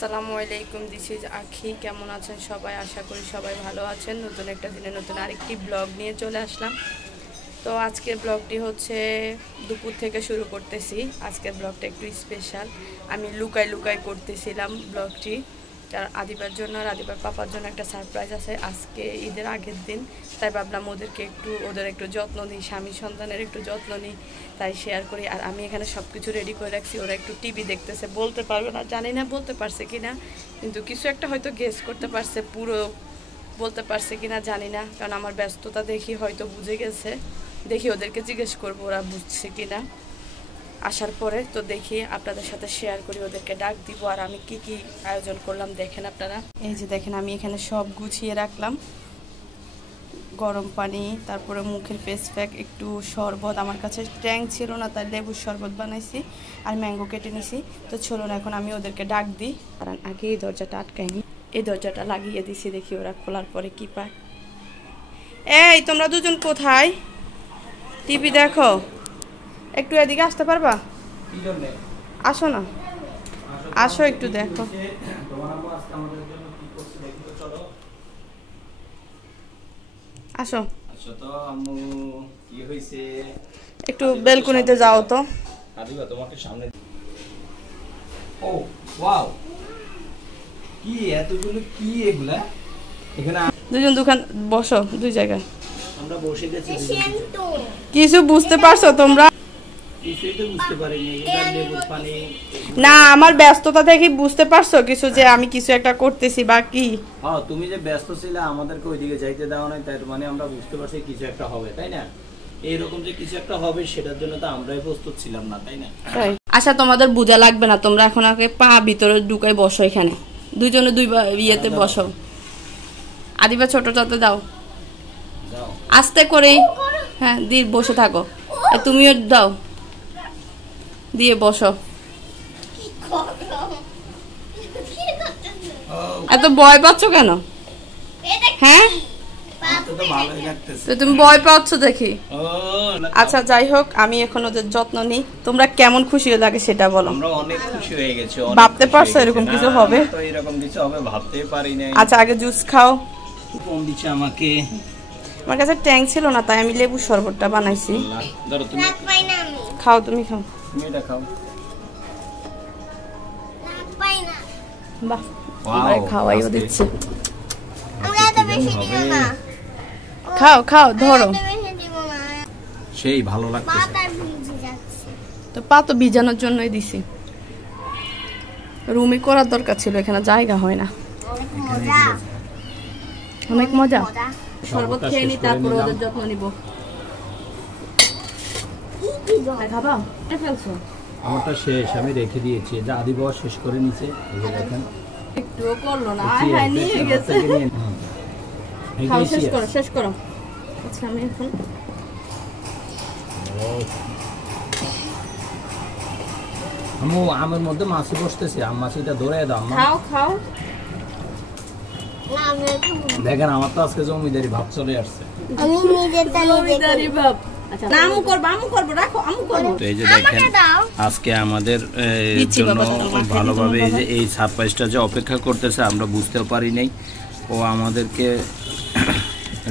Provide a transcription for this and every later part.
আসসালামু আলাইকুম, this is আখি। কেমন আছেন সবাই? আশা করি সবাই ভালো আছেন। নতুন একটা দিনে নতুন আরেকটি ব্লগ নিয়ে চলে আসলাম। তো আজকের ব্লগটি হচ্ছে দুপুর থেকে শুরু করতেছি। আজকের ব্লগটা একটু স্পেশাল। আমি লুকাই লুকাই করতেছিলাম ব্লগটি, আর আদিবার জন্য আর আদিবার পাপার জন্য একটা সারপ্রাইজ আছে আজকে ঈদের আগের দিন। তাই ভাবলাম ওদের একটু যত্ন নিই, স্বামী সন্তানের একটু যত্ন নিই, তাই শেয়ার করি। আর আমি এখানে সব কিছু রেডি করে রাখছি। ওরা একটু টিভি দেখতেছে, বলতে পারবে না, জানি না বলতে পারছে কিনা, কিন্তু কিছু একটা হয়তো গেস করতে পারছে, পুরো বলতে পারছে কিনা জানি না, কারণ আমার ব্যস্ততা দেখি হয়তো বুঝে গেছে। দেখি ওদেরকে জিজ্ঞেস করবো ওরা বুঝছে কিনা আসার পরে। তো দেখি আপনাদের সাথে শেয়ার করি, ওদেরকে ডাক দিব। আর আমি কি কি আয়োজন করলাম দেখেন আপনারা। এই যে দেখেন, আমি এখানে সব গুছিয়ে রাখলাম। গরম পানি, তারপরে মুখের ফেস প্যাক, একটু শরবত। আমার কাছে ট্যাং ছিল না, তাই লেবুর শরবত বানাইছি আর ম্যাঙ্গো কেটে নিছি। তো চলুন এখন আমি ওদেরকে ডাক দিই। কারণ আগে এই দরজাটা আটকাইনি, এই দরজাটা লাগিয়ে দিছি। দেখি ওরা খোলার পরে কি পায়। এই তোমরা দুজন কোথায়? টিভি দেখো, একটু এদিকে আসতে পারবা? আসো না, আসো একটু দেখো। আসো, একটু বেলকনিতে যাও তো। তোমাকে সামনে। ও ওয়াও, কি এতগুলো, কি এগুলা? এখানে দুজন দোকান বসো, দুই জায়গায় আমরা বসে গেছি। কিছু বুঝতে পারছো তোমরা? কিছুই তো বুঝতে পারিনি। এটা লেবুর পানি না, আমার ব্যস্ততা দেখি বুঝতে পারছো কিছু, যে আমি কিছু একটা করতেছি বা কি? হ্যাঁ, তুমি যে ব্যস্ত ছিলে, আমাদেরকে ওইদিকে যাইতে দাও না, তাই মানে আমরা বুঝতে পারছি কিছু একটা হবে, তাই না? এইরকম যে কিছু একটা হবে সেটার জন্য তো আমরাই প্রস্তুত ছিলাম না, তাই না? আচ্ছা, তোমাদের বোঝা লাগবে না, তোমরা এখন আগে পা ভিতরে ঢুকাই বসো। এখানে দুইজনে দুই ইয়েতে বসো। আদিবা ছোটটাতে দাও, আস্তে করেই। হ্যাঁ, দিয়ে বসে থাকো। তুমিও দাও, দিয়ে বসো। এত ভয় পাচ্ছ কেন? হ্যাঁ, তো তুমি ভয় পাচ্ছ দেখি। আচ্ছা, যাই হোক, আমি এখন ওদের যত্ন নিই। তোমরা কেমন খুশি লাগে সেটা বলো। আমরা অনেক খুশি হয়ে গেছি। ভাবতে পারছো এরকম কিছু হবে? তো এরকম কিছু হবে ভাবতেই পারি নাই। আচ্ছা, আগে জুস খাও। কোন দিচ্ছে আমাকে? আমার কাছে ট্যাং ছিল না, তাই আমি লেবু শরবতটা বানাইছি। ধরো তুমি খাও, তুমি খাও। তুমি এটা খাও। বাহ, আমারে খাওয়াইও দিচ্ছে। খাও খাও, ধরো। সেই ভালো লাগছে। তো পা তো ভিজানোর জন্যই দিছি। রুমে করার দরকার ছিল, এখানে জায়গা হয় না। অনেক মজা। শরবত খেয়ে নি, তারপরে ওদের যত্ন নিব। খাবা? ফেলছো? আমারটা শেষ, আমি রেখে দিয়েছি। যা আদিবাহ শেষ করে নিছে, এই যে দেখেন। একটুও করলো না, হ্যাঁ নিয়ে গেছে। খাও, শেষ করো, শেষ করো। আচ্ছা, আমি এখন আম্মু আমের মধ্যে মাছি বসতেছে, মাছিটা ধরে দাও। খাও খাও। দেখেন, আমার তো আজকে জমিদারি ভাব চলে আসছে। জমিদারি ভাব। আচ্ছা, নামু করব, আমু করব, রাখো, আমু করব। তো এই যে দেখেন, আজকে আমাদের জন্য ভালোভাবে এই যে এই সারপ্রাইজটা যে অপেক্ষা করতেছে, আমরা বুঝতেও পারি নাই। ও আমাদেরকে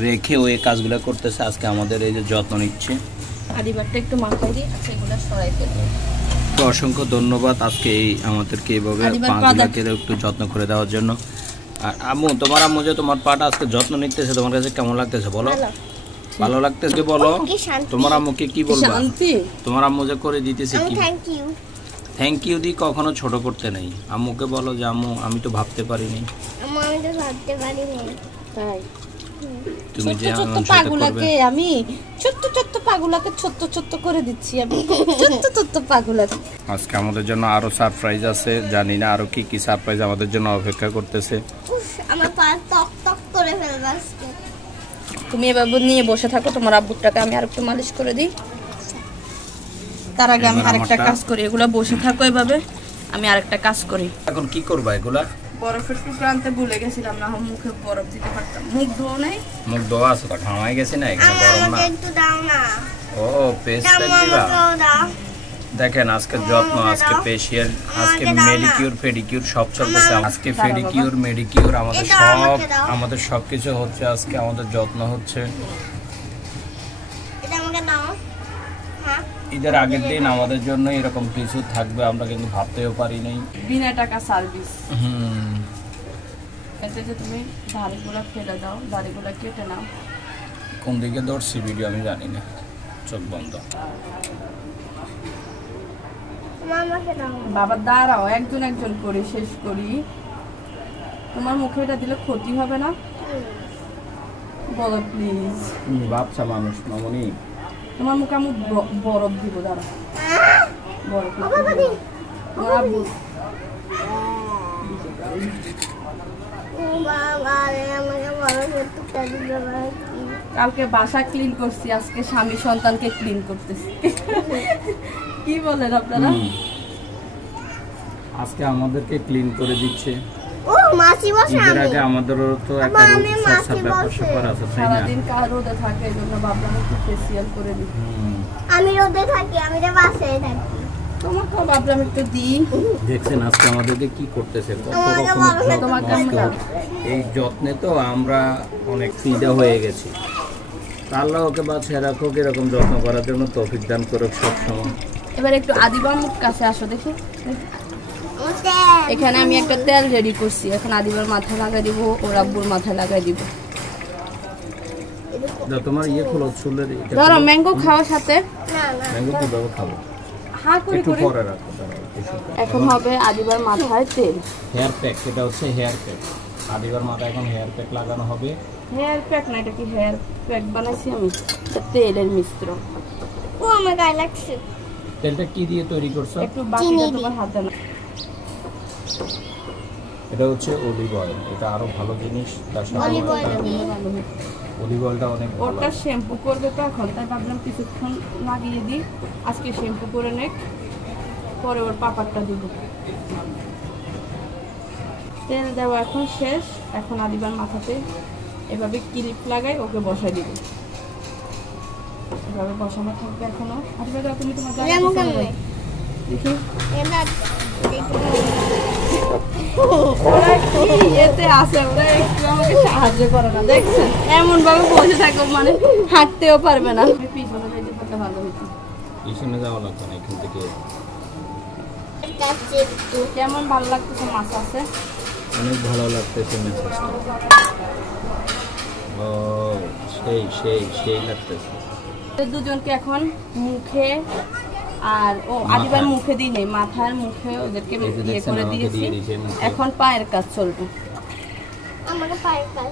রেখে ওই কাজগুলো করতেছে। আজকে আমাদের এই যে যত্ন নিচ্ছে। আদিবারটা একটু মাখাই দিই। আচ্ছা, এগুলো সরাই ফেলবো। তো অসংখ্য ধন্যবাদ আজকে এই আমাদেরকে এইভাবে পাগুলাকে একটু যত্ন করে দেওয়ার জন্য। আর আম্মু, তোমার আম্মু যে তোমার পাটা আজকে যত্ন নিতেছে, তোমার কাছে কেমন লাগতেছে বলো? ভালো লাগতেছে বলো? তোমার আম্মুকে কি বলবো? তোমার আম্মু যে করে দিতেছে, কি থ্যাংক ইউ দি কখনো ছোট করতে নেই। আম্মুকে বলো যে আম্মু, আমি তো ভাবতে পারিনি। তাই তুমি যে ছোট্ট পাগুলাকে আমি ছোট্ট পাগুলাকে ছোট্ট করে দিচ্ছি আমি। ছোট্ট পাগুলাকে আজকে আমাদের জন্য আরো সারপ্রাইজ আছে। জানি না আরো কি কি সারপ্রাইজ আমাদের জন্য অপেক্ষা করতেছে। আমার পা টক টক করে ফেলবে আজকে। তুমি এভাবে নিয়ে বসে থাকো, তোমার আব্বুটাকে আমি আরেকটু মালিশ করে দিই। তার আগে আমি আরেকটা কাজ করি। এগুলা বসে থাকো এভাবে, আমি আরেকটা কাজ করি। এখন কি করবা এগুলা? বরফের টুকরা আনতে ভুলে গেছিলাম, না মুখে বরফ দিতে পারতাম। মুখ ধোয়া নাই? মুখ ধোয়া আছে, ঘামাই গেছে না, এখানে গরম না। একটু দাও না। ও পেস্ট দিবা? দেখেন আজকে যত্ন, আজকে ফেশিয়াল, আজকে মেডিকিউর পেডিকিউর সব চলতেছে। আজকে পেডিকিউর মেডিকিউর আমাদের সবকিছু হচ্ছে। আজকে আমাদের যত্ন হচ্ছে। ঈদের আগের দিন আমাদের জন্য এরকম কিছু থাকবে আমরা কিন্তু ভাবতেও পারি নাই। বিনা টাকা সার্ভিস। এতে যে তুমি দাড়িগুলো ফেলে দাও, দাড়িগুলো কেটে নাও। কোন দিকে ধরছি ভিডিও আমি জানি না, চোখ বন্ধ। বাবা দাঁড়াও, একজন একজন করে শেষ করি। তোমার মুখে এটা দিলে ক্ষতি হবে না? বলো প্লিজ। বাচ্চা মানুষ মামনি, তোমার মুখে আমি বরফ দিব। দাঁড়াও, বরফ কালকে বাসা ক্লিন করছি, আজকে স্বামী সন্তানকে ক্লিন করতেছি। কি বলেন আপনারা? আজকে আমাদেরকে ক্লিন করে দিচ্ছে। ও মাসি বসে ঈদের আগে আমাদেরও তো একটা ব্যাপার আছে, তাই না? সারাদিন কার রোদে থাকে, এই জন্য ভাবলাম একটু ফেসিয়াল করে দিই। আমি রোদে থাকি, আমি তো বাসায় থাকি। তোমাকে ভাবলাম একটু দিই। দেখছেন আজকে আমাদেরকে কি করতেছে, কত রকমের এই যত্নে তো আমরা অনেক ফিদা হয়ে গেছি। আল্লাহ ওকে বাঁচিয়ে রাখুক, এরকম যত্ন করার জন্য তৌফিক দান করুক সবসময়। এবার একটু আদিবার মুখ কাছে আসো দেখি। এখানে আমি একটা তেল রেডি করছি, এখন আদিবার মাথায় লাগাই দিব, ওর আব্বুর মাথায় লাগাই দিব। তোমার ইয়ে খোলো, চুলের ধরো ম্যাঙ্গো খাওয়ার সাথে। ম্যাঙ্গো কিভাবে খাবো? হ্যাঁ করে একটু করে। পরে রাখো। এখন হবে আদিবার মাথায় তেল, হেয়ার প্যাক। এটা হচ্ছে হেয়ার প্যাক। আদিবার মাথায় এখন হেয়ার প্যাক লাগানো হবে। হেয়ার প্যাক না, এটা কি হেয়ার প্যাক বানাইছি আমি? এটা তেলের মিশ্রণ। ও আমার গায়ে লাগছে। তেলটা কি দিয়ে তৈরি করছো? একটু বাকিটা তোমার হাতে না। এটা হচ্ছে অলিভ অয়েল। এটা আরো ভালো জিনিস। তার সাথে অলিভ অয়েল অলিভ অয়েলটা অনেক ভালো। ওটা শ্যাম্পু করবে তো এখন, তাই ভাবলাম কিছুক্ষণ লাগিয়ে দিই। আজকে শ্যাম্পু করে নেক, পরে ওর পাপারটা দিব। তেল দেওয়া এখন শেষ। এখন আদিবার মাথাতে এভাবে ক্লিপ লাগাই ওকে বসাই দিব। এভাবে বসানো থাকবে এখনো। আদিবার দাও, তুমি তোমার গায়ে দেখি। ওরা কি এতে আছে, ওরা একটু আমাকে সাহায্য করে না, দেখছেন? এমন ভাবে বসে থাকো, মানে হাঁটতেও পারবে না। পিছনে যাইতে পারলে ভালো হতো। পিছনে যাওয়া লাগবে না, এখান থেকে। কেমন ভালো লাগতেছে মাছ আছে? অনেক ভালো লাগতেছে মেসেজটা। ও সেই সেই সেই লাগতেছে। দুজনকে এখন মুখে আর আদিবার মুখে দিই নেই, মাথার মুখে ওদেরকে ইয়ে করে দিয়েছি। এখন পায়ের কাজ চলবে। আমাকে পায়ের কাজ,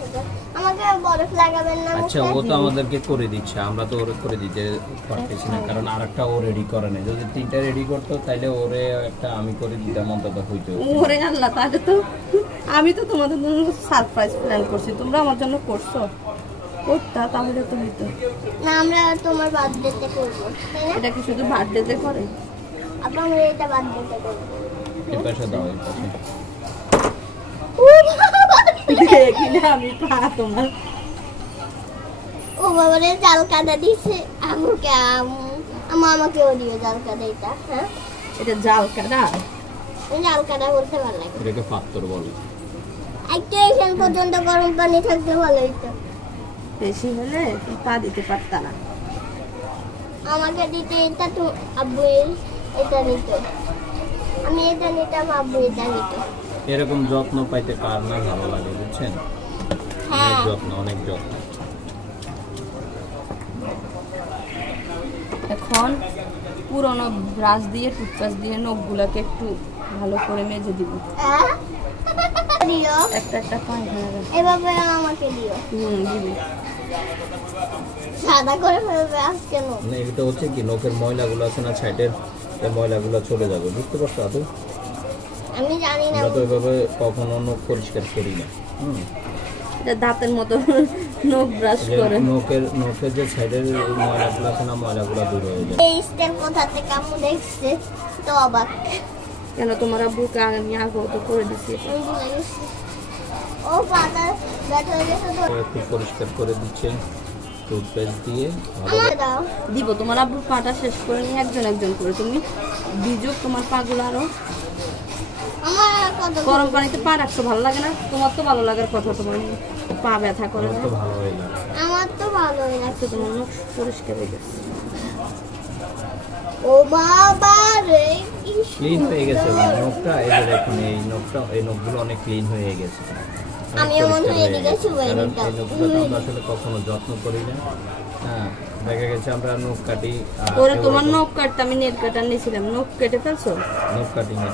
আমাকে বরফ লাগাবেন না। আচ্ছা, ও তো আমাদেরকে করে দিচ্ছে, আমরা তো ওরে করে দিতে পারতেছি না, কারণ আরেকটা ও রেডি করে না। যদি 3টা রেডি করতো তাহলে ওরে একটা আমি করে দিতাম, অন্তত হইতো। ওরে আল্লাহ, তাহলে তো আমি তো তোমাদের জন্য সারপ্রাইজ প্ল্যান করছি, তোমরা আমার জন্য করছো। করতা তাহলে তো হইতো না। আমরা তোমার বার্থডেতে করব, তাই না? এটা কি শুধু বার্থডেতে করে? আপা আমরা এটা বার্থডেতে করব। এই পাশে দাও, এই পাশে। দেখি না আমি পা তোমার। ও বাবা রে, জাল কাদা দিছে আমাকে। আমাকেও দিও জাল কাদা। এটা হ্যাঁ, এটা জাল কাদা। জাল কাদা বলতে ভালো লাগে। এটাকে পাত্তর বলে। একটা এখান পর্যন্ত গরম পানি থাকলে ভালো হইতো। বেশি হলে পা দিতে পারতা না। আমাকে দিতে এটা তো আব্বু এটা নিত, আমি এটা নিতাম, আব্বু এটা নিত। এরকম যত্ন পাইতে কার না ভালো লাগে, বুঝছেন? অনেক যত্ন, অনেক যত্ন। এখন পুরোনো ব্রাশ দিয়ে, টুথব্রাশ দিয়ে নখগুলোকে একটু ভালো করে মেজে দিব। দিও একটা একটা পায়খানা। এভাবে আমাকে দিও। দিবি। সাদা করে ফেলবে আজকে নখ। মানে এটা হচ্ছে কি, নখের ময়লাগুলো আছে না সাইডের, এই ময়লাগুলো চলে যাবে, বুঝতে পারছো? আদৌ আমি জানি না, আমরা তো এভাবে কখনো নখ পরিষ্কার করি না। এটা দাঁতের মতো নখ ব্রাশ করে। নখের যে সাইডের ময়লাগুলো আছে না, ময়লাগুলো দূর হয়ে যায়। এই স্টেপ কোথা থেকে আম্মু দেখছে তো অবাক। কেন তোমার আব্বুকে আমি আগেও তো করে দিছি। আমি ভুলে গেছি। ও পাতা ব্যথা হয়ে গেছে তো। একটু পরিষ্কার করে দিচ্ছে। টুথপেস্ট দিয়ে আমাকে দাও। দিব তোমার আব্বুর পাটা শেষ করে নিয়ে একজন একজন করে তুমি ভিজুক তোমার পাগুলো আরো। আমার কত গরম পানিতে পা রাখছো ভালো লাগে না? তোমার তো ভালো লাগার কথা, তোমার পা ব্যথা করে না? তো ভালো হয়ে লাগছে। আমার তো ভালোই লাগছে। তো তোমার মুখ পরিষ্কার হয়ে গেছে। ও বাবা রে কি ক্লিন হয়ে গেছে সুন্দর। নখটা, এই যে দেখুন এই নখটা, এই নখগুলো অনেক ক্লিন হয়ে গেছে। অনেক আমিও মনে হয় পরিষ্কার হয়ে এদিকে গেছে। শুয়ে কারণ নিতাম। এই নখগুলো আমরা আসলে কখনো যত্ন করি না। হ্যাঁ, দেখা গেছে আমরা নখ কাটি, ওরা তোমার নখ কাটতে আমি নেট কাটার নিয়েছিলাম, নখ কেটে ফেলছো? নখ কাটি না,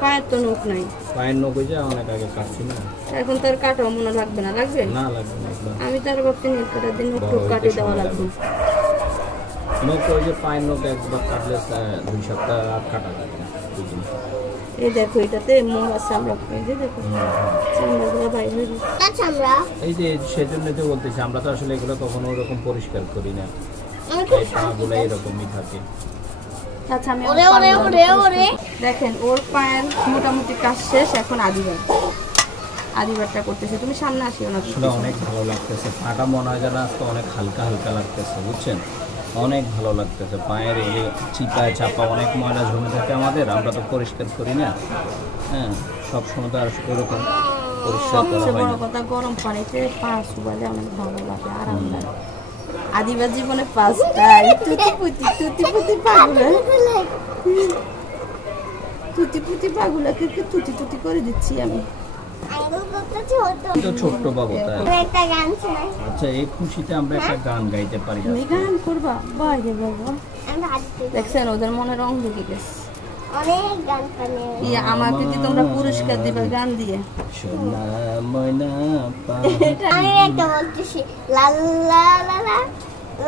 পায়ের তো নখ নাই, পায়ের নখ হয়ে যায় অনেক আগে কাটছি না। এখন তার কাটাও মনে লাগবে না, লাগবে? না লাগবে না একদম। আমি তার ভাবছি নেট কাটার দিন নখ বড় টুক হইতে কাটিয়ে দেওয়া সময় লাগবে। নখ ওই যে পায়ের নখ একবার কাটলে 2 সপ্তাহ আর কাটা যাবে না, দুদিন। এই দেখো এটাতে মোড়া চামড়া, এই যে দেখো চামড়াগুলো বাইরে হয়ে গেছে। আচ্ছা আমরা এই যে সেজন্য তো বলতেছি, আমরা তো আসলে এগুলো কখনো ওরকম পরিষ্কার করি না, আমি খুব এই পাগুলো এরকমই থাকে। আচ্ছা আমি ওরে আমার ওরে পাগুলো ওরে পরিষ্কার ওরে করি। দেখেন ওর পায়ের মোটামুটি কাজ শেষ, এখন আদিবারটা করতেছে। তুমি সামনে আসিও না। আসলে অনেক ভালো লাগতেছে, পাটা মনে হয় যেন আজকে অনেক হালকা হালকা লাগতেছে, বুঝছেন? অনেক ভালো লাগতেছে। পায়ের এই যে চিপায় চাপা অনেক ময়লা জমে থাকে আমাদের, আমরা তো পরিষ্কার করি না। হ্যাঁ, সবসময় তো আর ওরকম পরিষ্কার করা সবচেয়ে হয় বড় না। কথা গরম পানিতে পা চুবালে অনেক ভালো লাগে, আরাম লাগে। আদিবার জীবনে পাঁচটাই তুতি পাগুলাকে তুতি করে দিচ্ছি আমি। আঙ্গুল করতে ছোট। তো ছোট্ট বাবু তাই। আমি একটা গান শোনাই। আচ্ছা, এই খুশিতে আমরা একটা গান গাইতে পারি। তুমি গান করবা? বাইরে বাবা, আমি ভাবতে দেখছেন ওদের মনে রং ঢুকে গেছে। অনেক গান পানি। আমাকে কি তোমরা পুরস্কার দিবে গান দিয়ে? সোনা ময়না পা আমি একটা বলতেছি লা লা লা লা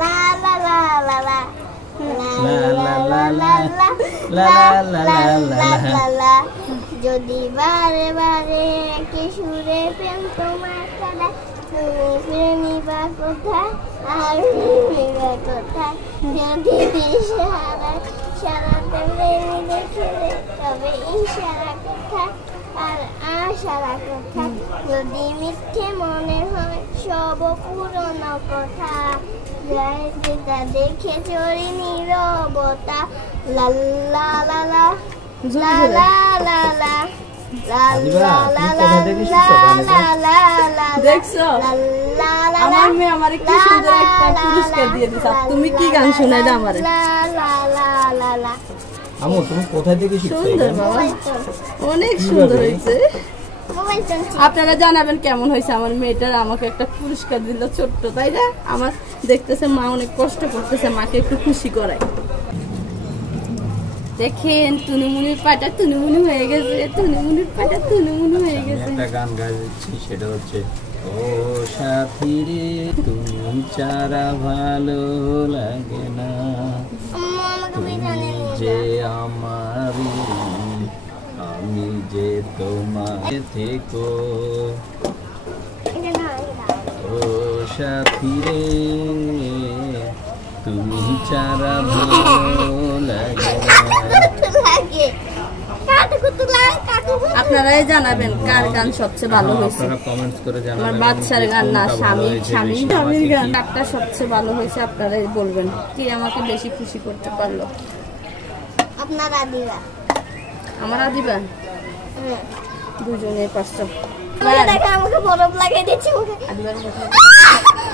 লা লা লা লা লা লা। যদি বারে বারে একই সুরে প্রেম তোমার ছাড়া, তুমি প্রেমিবা কোথায় আর প্রেমিবা কোথায়? যদি দিশাহারা সারাতে প্রেমী দেখে তবে ইশারা কোথায় আর আশারা কোথায়? যদি মিথ্যে মনে হয় সব পুরনো কথা, যেটা দেখে চড়ি নীরবতা। লা লা লা লা লা লা লা লা লা লা লা লা লা লা লা। দেখছো আমার মেয়ে আমার কি সুন্দর একটা পুরস্কার দিয়ে দিছে। তুমি কি গান শোনাইলে আমারে? লা লা লা লা লা। আমু, তুমি কোথায় থেকে শিখছো? সুন্দর বাবা, অনেক সুন্দর হয়েছে। মোবাইল চলছে। আপনারা জানাবেন কেমন হয়েছে আমার মেয়েটার। আমাকে একটা পুরস্কার দিল ছোট্ট, তাই না? আমার দেখতেছে মা অনেক কষ্ট করতেছে, মাকে একটু খুশি করায়। দেখেন তুনুমুনির পাটা তুনুমুনি হয়ে গেছে, তুনুমুনির পাটা তুনুমুনি হয়ে আমি গেছে। একটা গান গাইছি, সেটা হচ্ছে ও সাথী রে তুমি ছাড়া ভালো লাগে না, আমাকে তুমি বিজানে যে আমারই আমি যে তোমার থেকো। এটা না এটা ও সাথী রে তুমি ছাড়া ভালো লাগে না। লাগে কাটু কুতু লাগে কাটু। আপনারাই জানাবেন কার গান সবচেয়ে ভালো হয়েছে। আপনারা কমেন্টস করে আমার জানাবেন বাচ্চার গান না, কোনটা ভালো হয়েছে বেশি। স্বামীর গান কারটা সবচেয়ে ভালো হয়েছে আপনারাই বলবেন। কি আমাকে বেশি খুশি করতে পারলো? আপনার আদিবা। আমার আদিবা দুজনে 5টা। দেখো আমাকে বরফ লাগিয়ে দিচ্ছে মুখে। আদিবার কোথায়?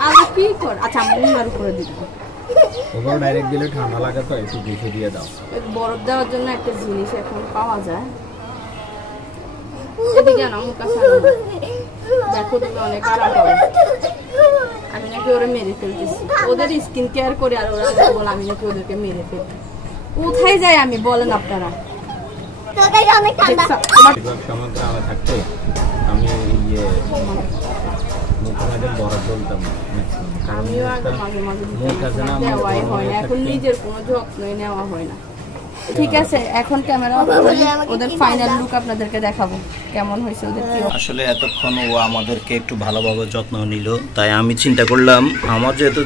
আমি কি কর? আচ্ছা আমি উনার উপরে দিব। ওভার ডাইরেক্ট দিলে ঠান্ডা লাগে, তো একটু বেশি দিয়ে দাও। বরফ দেওয়ার জন্য একটা জিনিস এখন পাওয়া যায়। এদিকে না মুখ কাছে আনো। দেখো তুমি অনেক আরাম পাবে। আমি নাকি ওরা মেরে ফেলতেছি, ওদের স্কিন কেয়ার করে, আর ওরা বলে আমি নাকি ওদেরকে মেরে ফেলি। কোথায় যাই আমি বলেন আপনারা? তোদের অনেক ঠান্ডা। বেশিরভাগ সময় গ্রামে থাকতে আমি মুখে বরফ বলতাম। আমিও আগে মাঝে মাঝে দেওয়াই হয় না, এখন নিজের কোনো যত্নই নেওয়া হয় না। ঠিক আছে, এখন ক্যামেরা ওদের ফাইনাল লুক আপনাদেরকে দেখাবো কেমন হয়েছে ওদের কি। আসলে এতক্ষণ ও আমাদেরকে একটু ভালোভাবে যত্ন নিল, তাই আমি চিন্তা করলাম আমার যেহেতু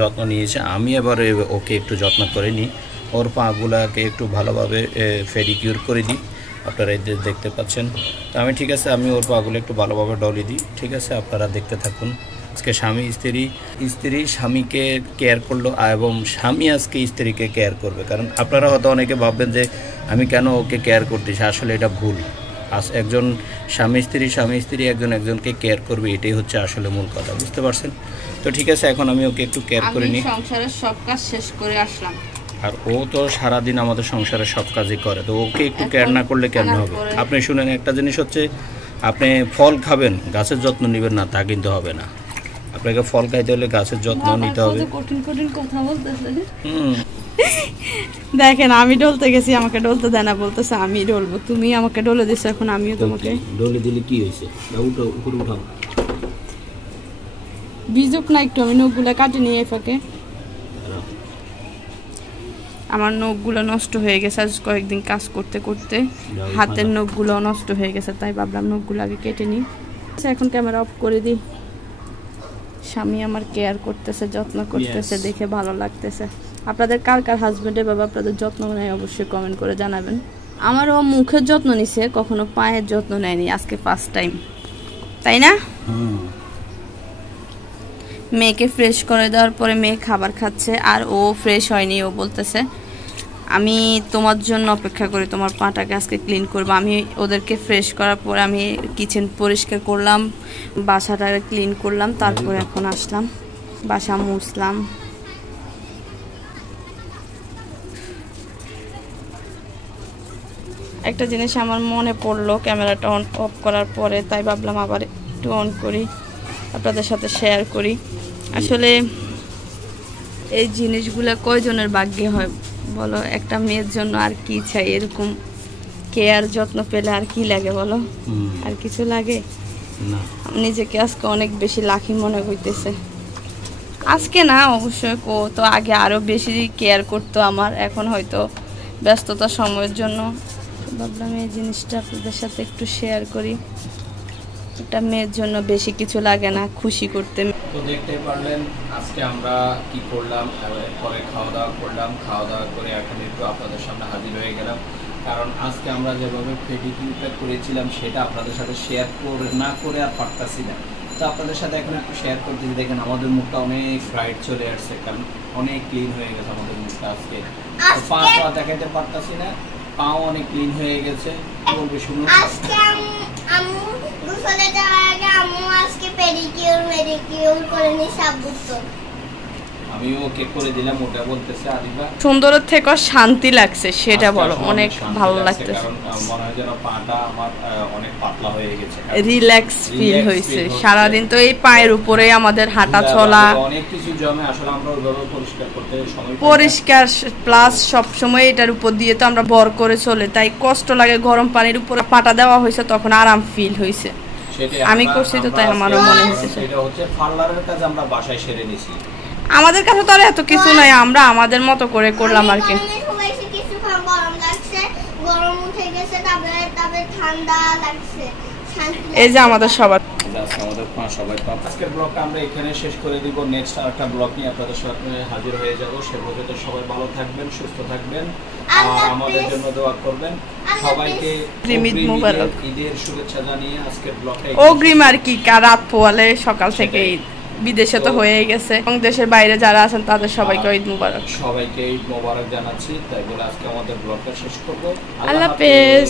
যত্ন নিয়েছে, আমি এবার ওকে একটু যত্ন করে নিই। ওর পাগুলাকে একটু ভালোভাবে ফেডিকিউর করে দিই। আপনারা এই দেখতে পাচ্ছেন। তো আমি ঠিক আছে, আমি ওর পাগুলো একটু ভালোভাবে ডলে দিই। ঠিক আছে, আপনারা দেখতে থাকুন। আজকে স্বামী স্ত্রী স্বামীকে কেয়ার করলো এবং স্বামী আজকে স্ত্রীকে কেয়ার করবে। কারণ আপনারা হয়তো অনেকে ভাববেন যে আমি কেন ওকে কেয়ার করতেছি, আসলে এটা ভুল। একজন স্বামী স্ত্রী একজনকে কেয়ার করবে, এটাই হচ্ছে আসলে মূল কথা, বুঝতে পারছেন? তো ঠিক আছে, এখন আমি ওকে একটু কেয়ার করে নিই। সংসারের সব কাজ শেষ করে আসলাম, আর ও তো সারাদিন আমাদের সংসারের সব কাজই করে, তো ওকে একটু কেয়ার না করলে কেন হবে? আপনি শুনেন, একটা জিনিস হচ্ছে আপনি ফল খাবেন, গাছের যত্ন নেবেন না তা কিন্তু হবে না। আপনাকে ফল খাইতে হলে গাছের যত্ন নিতে হবে। কঠিন কথা বলতেছে। দেখেন আমি ডলতে গেছি, আমাকে ডলতে দেয় না, বলতেছে আমি ডলবো। তুমি আমাকে ডলে দিছো, এখন আমিও তোমাকে ডলে দিলে কি হয়েছে? উঠো, উপরে উঠাও। বিজুক না একটু, আমি নখগুলো কাটে নিয়ে ফাঁকে। আমার নখগুলো নষ্ট হয়ে গেছে আজ কয়েকদিন কাজ করতে করতে, হাতের নখগুলো নষ্ট হয়ে গেছে, তাই ভাবলাম নখগুলো আগে কেটে নিই। এখন ক্যামেরা অফ করে দিই। স্বামী আমার কেয়ার করতেছে, যত্ন করতেছে, দেখে ভালো লাগতেছে। আপনাদের কার কার হাজবেন্ডের বাবা আপনাদের যত্ন নেয় অবশ্যই কমেন্ট করে জানাবেন। আমারও মুখের যত্ন নিছে, কখনো পায়ের যত্ন নেয়নি, আজকে ফার্স্ট টাইম, তাই না? মেয়েকে ফ্রেশ করে দেওয়ার পরে মেয়ে খাবার খাচ্ছে, আর ও ফ্রেশ হয়নি। ও বলতেছে আমি তোমার জন্য অপেক্ষা করি, তোমার পাটাকে আজকে ক্লিন করবো। আমি ওদেরকে ফ্রেশ করার পরে আমি কিচেন পরিষ্কার করলাম, বাসাটা ক্লিন করলাম, তারপরে এখন আসলাম বাসা মুছলাম। একটা জিনিস আমার মনে পড়লো ক্যামেরাটা অন অফ করার পরে, তাই ভাবলাম আবার একটু অন করি, আপনাদের সাথে শেয়ার করি। আসলে এই জিনিসগুলো কয়জনের ভাগ্যে হয় বলো? একটা মেয়ের জন্য আর কি চাই? এরকম কেয়ার যত্ন পেলে আর কি লাগে বলো? আর কিছু লাগে না। নিজেকে আজকে অনেক বেশি লাকি মনে হইতেছে। আজকে না অবশ্যই, তো আগে আরো বেশি কেয়ার করতো আমার, এখন হয়তো ব্যস্ততার সময়ের জন্য ভাবলাম এই জিনিসটা আপনাদের সাথে একটু শেয়ার করি। একটা মেয়ের জন্য বেশি কিছু লাগে না খুশি করতে। তো দেখতে পারলেন আজকে আমরা কি করলাম, পরে খাওয়া দাওয়া করলাম, খাওয়া দাওয়া করে এখন একটু আপনাদের সামনে হাজির হয়ে গেলাম। কারণ আজকে আমরা যেভাবে পেডিকিউরটা করেছিলাম সেটা আপনাদের সাথে শেয়ার না করে আর পারতাছি না, তো আপনাদের সাথে এখন একটু শেয়ার করতেছি। দেখেন আমাদের মুখটা অনেক ব্রাইট চলে আসছে, কারণ অনেক ক্লিন হয়ে গেছে আমাদের মুখটা আজকে। পা দেখাইতে পারতাছি না, পাও অনেক ক্লিন হয়ে গেছে। কি বলবে শুনুন। আজকে আম্মু গোসলে যাওয়ার আগে আম্মু আজকে পেডিকিউর করে নি সাবুত। আমিও ওকে করে দিলাম, ওটা বলতেছে আদিবা সুন্দরের থেকে শান্তি লাগছে সেটা বলো, অনেক ভালো লাগছে। কারণ মনে হয় যেন পাটা আমার অনেক পাতলা হয়ে গেছে, রিল্যাক্স ফিল হয়েছে। সারাদিন তো এই পায়ের উপরে আমাদের হাঁটা চলা, অনেক কিছু জমে, আসলে আমরা ওইভাবে পরিষ্কার করতে সময় পরিষ্কার প্লাস সব সময় এটার উপর দিয়ে তো আমরা ভর করে চলে, তাই কষ্ট লাগে। গরম পানির উপরে পাটা দেওয়া হয়েছে, তখন আরাম ফিল হয়েছে। আমি করছি তো তাই আমারও মনে হচ্ছে। এটা হচ্ছে পার্লারের কাজ আমরা বাসায় সেরে নিছি। আমাদের কাছে তো আর এত কিছু নাই, আমরা আমাদের মতো করে করলাম আর কি। গরম লাগছে, গরম উঠে গেছে, তারপরে ঠান্ডা লাগছে। এই যে আমাদের সবার আজকের ব্লগটা আমরা এখানে শেষ করে দিব। নেক্সট আরেকটা ব্লগ নিয়ে আপনাদের সাথে হাজির হয়ে যাব। সে পর্যন্ত সবাই ভালো থাকবেন, সুস্থ থাকবেন, আর আমাদের জন্য দোয়া করবেন। সবাইকে ঈদের শুভেচ্ছা জানিয়ে আজকের ব্লগটা অগ্রিম আর কি, রাত পোয়ালে সকাল থেকে বিদেশে তো হয়ে গেছে, এবং দেশের বাইরে যারা আছেন তাদের সবাইকে ঈদ মুবারক। সবাইকে ঈদ মুবারক জানাচ্ছি। তাই বলে আজকে আমাদের ব্লগটা শেষ করব। আল্লাহ হাফেজ।